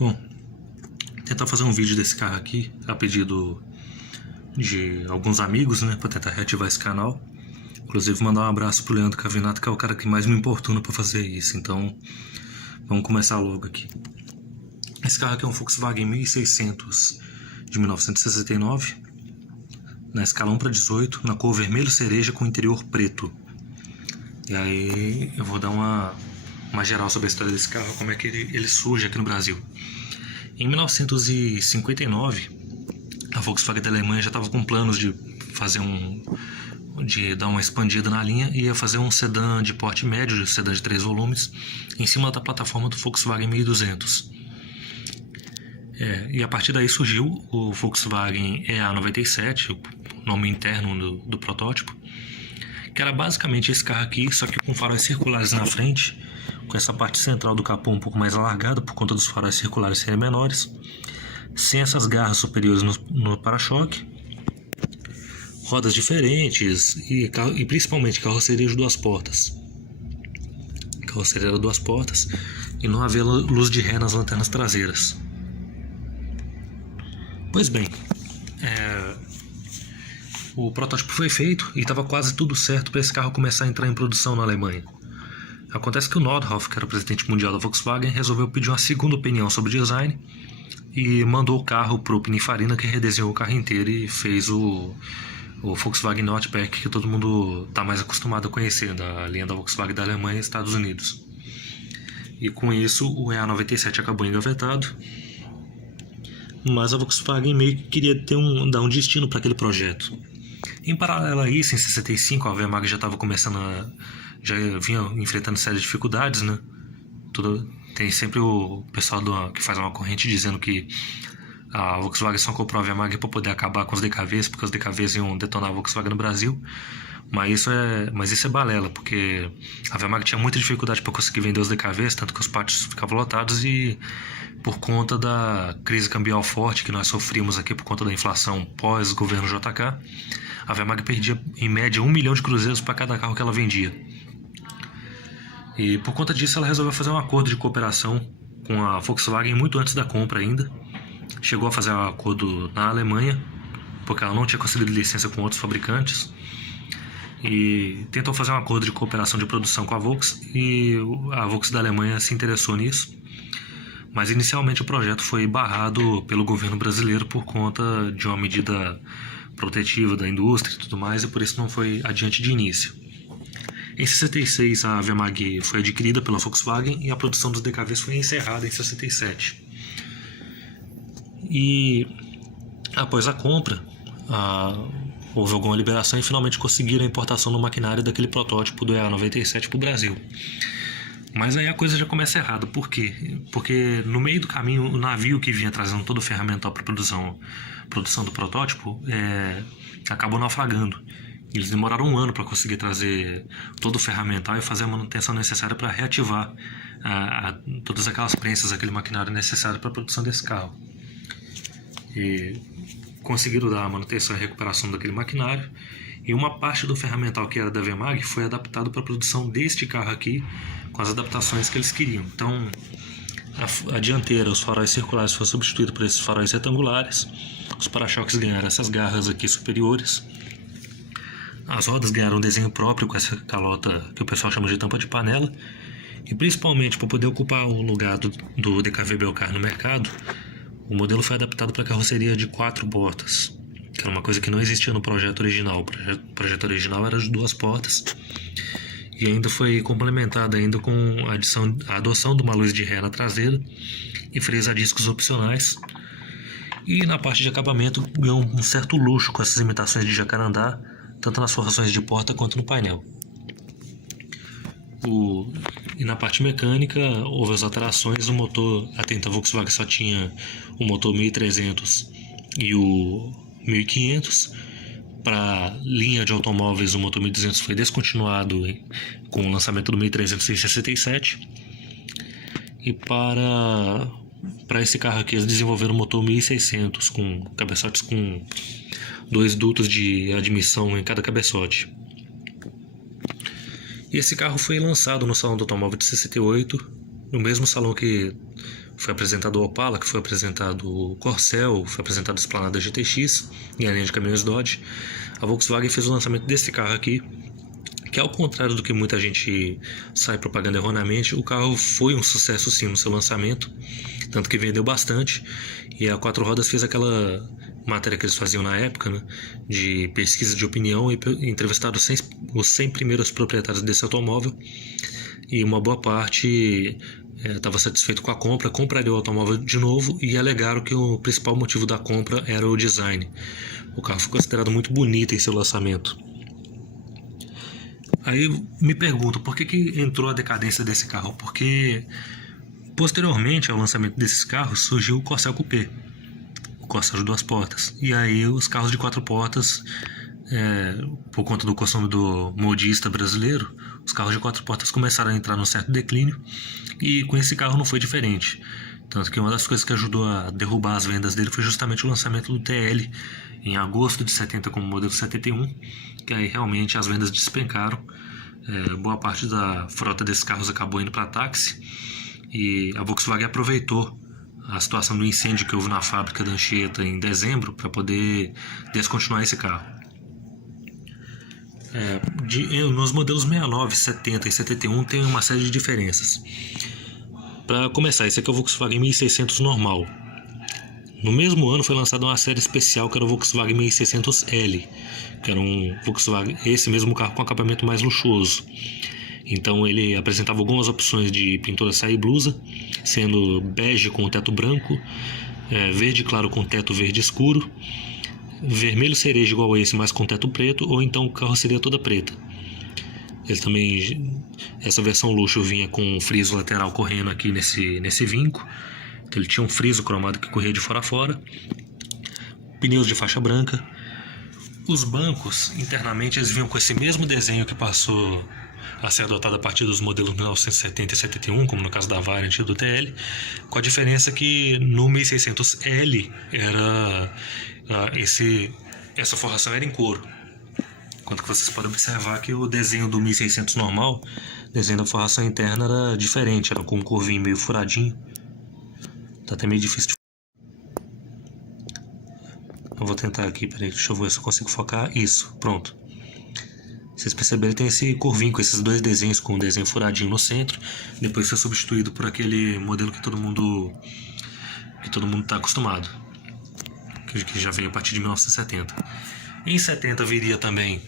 Bom, tentar fazer um vídeo desse carro aqui a pedido de alguns amigos, né, para tentar reativar esse canal. Inclusive mandar um abraço pro Leandro Cavinato, que é o cara que mais me importuna para fazer isso. Então, vamos começar logo aqui. Esse carro aqui é um Volkswagen 1600 de 1969, na escala 1:18, na cor vermelho cereja com interior preto. E aí eu vou dar uma geral sobre a história desse carro, como é que ele surge aqui no Brasil. Em 1959, a Volkswagen da Alemanha já estava com planos de fazer de dar uma expandida na linha e ia fazer um sedã de porte médio, sedã de 3 volumes, em cima da plataforma do Volkswagen 1200. E a partir daí surgiu o Volkswagen EA97, o nome interno do protótipo, que era basicamente esse carro aqui, só que com faróis circulares na frente, com essa parte central do capô um pouco mais alargada por conta dos faróis circulares serem menores, sem essas garras superiores no para-choque, rodas diferentes e principalmente carroceria de 2 portas. Carroceria era 2 portas e não havia luz de ré nas lanternas traseiras. Pois bem, o protótipo foi feito e estava quase tudo certo para esse carro começar a entrar em produção na Alemanha. Acontece que o Nordhoff, que era o presidente mundial da Volkswagen, resolveu pedir uma segunda opinião sobre o design e mandou o carro para o Pininfarina, que redesenhou o carro inteiro e fez o Volkswagen Nordpack, que todo mundo está mais acostumado a conhecer, da linha da Volkswagen da Alemanha e Estados Unidos. E com isso o EA97 acabou engavetado, mas a Volkswagen meio que queria dar um destino para aquele projeto. Em paralelo a isso, em 65, a Wehrmacht já estava já vinha enfrentando sérias dificuldades, né? Tem sempre o pessoal que faz uma corrente dizendo que a Volkswagen só comprou a Wehrmacht para poder acabar com os DKVs, porque os DKVs iam detonar a Volkswagen no Brasil. Mas isso é balela, porque a Wehrmacht tinha muita dificuldade para conseguir vender os DKVs, tanto que os pátios ficavam lotados, e por conta da crise cambial forte que nós sofrimos aqui por conta da inflação pós-governo JK, a Wehrmacht perdia em média 1 milhão de cruzeiros para cada carro que ela vendia. E por conta disso ela resolveu fazer um acordo de cooperação com a Volkswagen muito antes da compra ainda. Chegou a fazer um acordo na Alemanha, porque ela não tinha conseguido licença com outros fabricantes, e tentou fazer um acordo de cooperação de produção com a Volks, e a Volks da Alemanha se interessou nisso. Mas inicialmente o projeto foi barrado pelo governo brasileiro por conta de uma medida protetiva da indústria e tudo mais, e por isso não foi adiante de início. Em 66 a Wehrmacht foi adquirida pela Volkswagen e a produção dos DKVs foi encerrada em 67. E após a compra, houve alguma liberação e finalmente conseguiram a importação no maquinário daquele protótipo do EA97 para o Brasil. Mas aí a coisa já começa errada. Por quê? Porque no meio do caminho, o navio que vinha trazendo todo o ferramental para a produção do protótipo acabou naufragando. Eles demoraram 1 ano para conseguir trazer todo o ferramental e fazer a manutenção necessária para reativar todas aquelas prensas, aquele maquinário necessário para a produção desse carro. E conseguiram dar a manutenção e recuperação daquele maquinário, e uma parte do ferramental que era da Wehrmacht foi adaptado para a produção deste carro aqui, com as adaptações que eles queriam. Então a dianteira, os faróis circulares foram substituídos por esses faróis retangulares, os para-choques ganharam essas garras aqui superiores, as rodas ganharam um desenho próprio com essa calota que o pessoal chama de tampa de panela, e principalmente para poder ocupar o lugar do DKV Belcar no mercado, o modelo foi adaptado para carroceria de 4 portas, que era uma coisa que não existia no projeto original. O projeto original era de 2 portas, e ainda foi complementado ainda com a adoção de uma luz de ré na traseira e freios a discos opcionais. E na parte de acabamento ganhou um certo luxo com essas imitações de jacarandá, tanto nas forrações de porta quanto no painel. E na parte mecânica houve as alterações. O motor, até então a Volkswagen só tinha o motor 1300 e o 1500. Para linha de automóveis, o motor 1200 foi descontinuado com o lançamento do 1300 em 67. E para esse carro aqui eles desenvolveram o motor 1600 com cabeçotes com 2 dutos de admissão em cada cabeçote. E esse carro foi lançado no Salão do Automóvel de 68 no mesmo salão que foi apresentado o Opala, que foi apresentado o Corcel, foi apresentado a Esplanada GTX e a linha de caminhões Dodge, a Volkswagen fez o lançamento desse carro aqui, que ao contrário do que muita gente sai propagando erroneamente, o carro foi um sucesso sim no seu lançamento, tanto que vendeu bastante, e a Quatro Rodas fez aquela matéria que eles faziam na época, né, de pesquisa de opinião, e entrevistaram os 100 primeiros proprietários desse automóvel, e uma boa parte estava satisfeito com a compra, compraria o automóvel de novo e alegaram que o principal motivo da compra era o design. O carro foi considerado muito bonito em seu lançamento. Aí me pergunto, por que entrou a decadência desse carro? Porque posteriormente ao lançamento desses carros surgiu o Corcel Coupé, o Corcel de 2 portas. E aí os carros de 4 portas, por conta do costume do modista brasileiro, os carros de 4 portas começaram a entrar num certo declínio, e com esse carro não foi diferente. Tanto que uma das coisas que ajudou a derrubar as vendas dele foi justamente o lançamento do TL em agosto de 70 como modelo 71, que aí realmente as vendas despencaram. Boa parte da frota desses carros acabou indo para táxi, e a Volkswagen aproveitou a situação do incêndio que houve na fábrica da Anchieta em dezembro para poder descontinuar esse carro. Nos modelos 69, 70 e 71 tem uma série de diferenças. Para começar, esse aqui é o Volkswagen 1600 normal. No mesmo ano foi lançada uma série especial que era o Volkswagen 1600L, que era um Volkswagen, esse mesmo carro com acabamento mais luxuoso. Então ele apresentava algumas opções de pintura saia e blusa, sendo bege com teto branco, verde claro com teto verde escuro, vermelho cereja igual a esse, mas com teto preto, ou então carroceria toda preta. Ele também, essa versão luxo vinha com um friso lateral correndo aqui nesse vinco. Então ele tinha um friso cromado que corria de fora a fora. Pneus de faixa branca. Os bancos, internamente, eles vinham com esse mesmo desenho que passou a ser adotado a partir dos modelos 1970 e 71, como no caso da Variant e do TL, com a diferença que no 1600L essa forração era em couro. Enquanto que vocês podem observar que o desenho do 1600 normal, o desenho da forração interna era diferente, era com um curvinho meio furadinho. Tá até meio difícil de... Eu vou tentar aqui, peraí, deixa eu ver se eu consigo focar. Isso, pronto. Vocês perceberam, tem esse curvinho com esses dois desenhos, com um desenho furadinho no centro. Depois foi substituído por aquele modelo que todo mundo tá acostumado, que já veio a partir de 1970. Em 70 viria também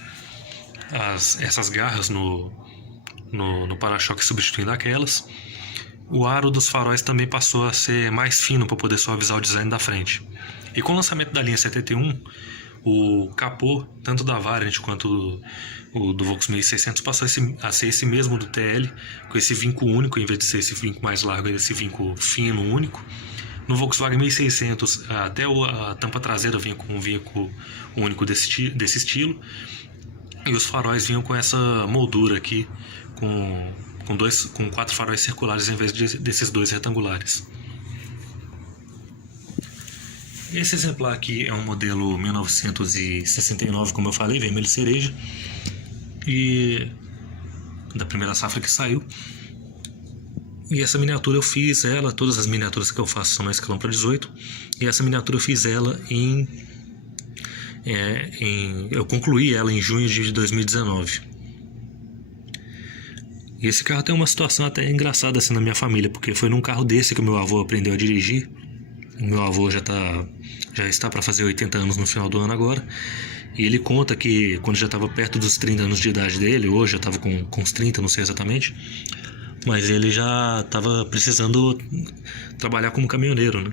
essas garras no para-choque, substituindo aquelas. O aro dos faróis também passou a ser mais fino para poder suavizar o design da frente. E com o lançamento da linha 71, o capô, tanto da Variant quanto do Volkswagen 1600, passou a ser esse mesmo do TL, com esse vinco único, em vez de ser esse vinco mais largo, esse vinco fino único. No Volkswagen 1600, até a tampa traseira vinha com um vinco único desse estilo, e os faróis vinham com essa moldura aqui, com 4 faróis circulares em vez desses 2 retangulares. Esse exemplar aqui é um modelo 1969, como eu falei, vermelho cereja, e da primeira safra que saiu. E essa miniatura eu fiz ela, todas as miniaturas que eu faço são na escalão para 18, e essa miniatura eu fiz ela eu concluí ela em junho de 2019. E esse carro tem uma situação até engraçada assim na minha família, porque foi num carro desse que o meu avô aprendeu a dirigir. O meu avô já está para fazer 80 anos no final do ano agora, e ele conta que quando já estava perto dos 30 anos de idade dele, hoje já estava com uns 30, não sei exatamente, mas ele já estava precisando trabalhar como caminhoneiro, né?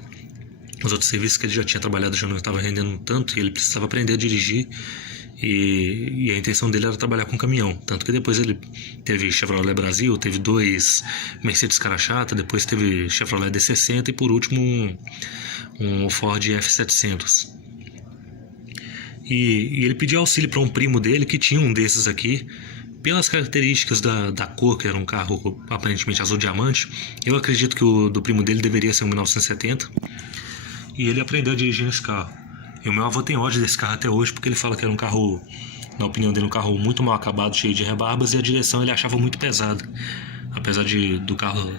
Os outros serviços que ele já tinha trabalhado já não estavam rendendo tanto, e ele precisava aprender a dirigir, e a intenção dele era trabalhar com caminhão. Tanto que depois ele teve Chevrolet Brasil, teve 2 Mercedes Cara-Chata, depois teve Chevrolet D60 e por último um Ford F700. E ele pediu auxílio para um primo dele que tinha um desses aqui. Pelas características da cor, que era um carro aparentemente azul diamante, eu acredito que o do primo dele deveria ser um 1970. E ele aprendeu a dirigir nesse carro. E o meu avô tem ódio desse carro até hoje, porque ele fala que era um carro, na opinião dele, um carro muito mal acabado, cheio de rebarbas, e a direção ele achava muito pesada. Apesar do carro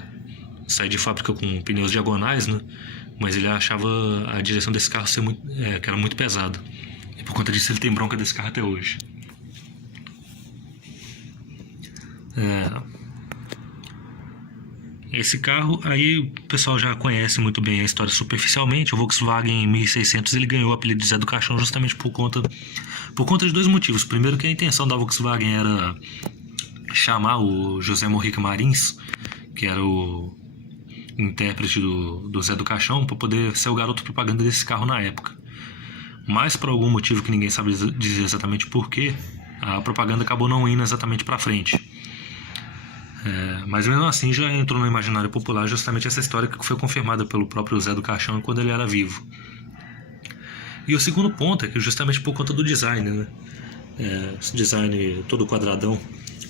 sair de fábrica com pneus diagonais, né? Mas ele achava a direção desse carro ser que era muito pesada. E por conta disso ele tem bronca desse carro até hoje. Esse carro, aí o pessoal já conhece muito bem a história superficialmente. O Volkswagen 1600 ele ganhou o apelido de Zé do Caixão justamente por conta de dois motivos. Primeiro, que a intenção da Volkswagen era chamar o José Morrica Marins, que era o intérprete do Zé do Caixão, para poder ser o garoto propaganda desse carro na época. Mas por algum motivo que ninguém sabe dizer exatamente porquê, a propaganda acabou não indo exatamente para frente. Mas mesmo assim já entrou no imaginário popular justamente essa história que foi confirmada pelo próprio Zé do Caixão quando ele era vivo. E o segundo ponto é que justamente por conta do design, né? Esse design todo quadradão,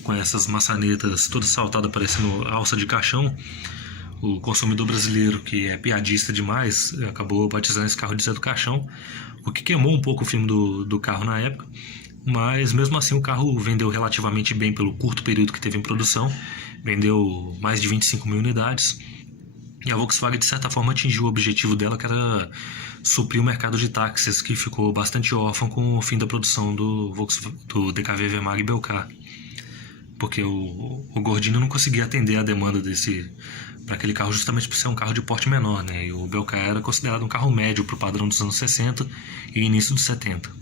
com essas maçanetas todas saltadas parecendo alça de caixão, o consumidor brasileiro, que é piadista demais, acabou batizando esse carro de Zé do Caixão, o que queimou um pouco o filme do carro na época. Mas mesmo assim o carro vendeu relativamente bem pelo curto período que teve em produção, vendeu mais de 25 mil unidades, e a Volkswagen de certa forma atingiu o objetivo dela, que era suprir o mercado de táxis, que ficou bastante órfão com o fim da produção do DKV V-Mag e Belcar, porque o Gordini não conseguia atender a demanda para aquele carro justamente por ser um carro de porte menor, né? E o Belcar era considerado um carro médio para o padrão dos anos 60 e início dos 70.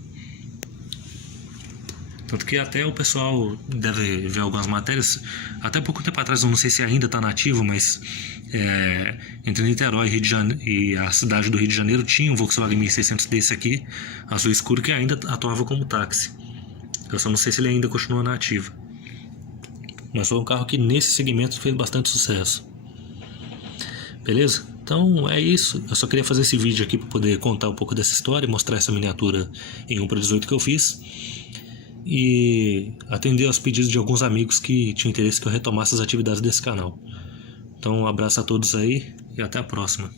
Tanto que até o pessoal deve ver algumas matérias, até pouco tempo atrás, eu não sei se ainda está nativo, mas entre Niterói e a cidade do Rio de Janeiro tinha um Volkswagen 1600 desse aqui, azul escuro, que ainda atuava como táxi. Eu só não sei se ele ainda continua na ativa. Mas foi um carro que nesse segmento fez bastante sucesso. Beleza? Então é isso. Eu só queria fazer esse vídeo aqui para poder contar um pouco dessa história, mostrar essa miniatura em 1:18 que eu fiz, e atender aos pedidos de alguns amigos que tinham interesse que eu retomasse as atividades desse canal. Então um abraço a todos aí e até a próxima.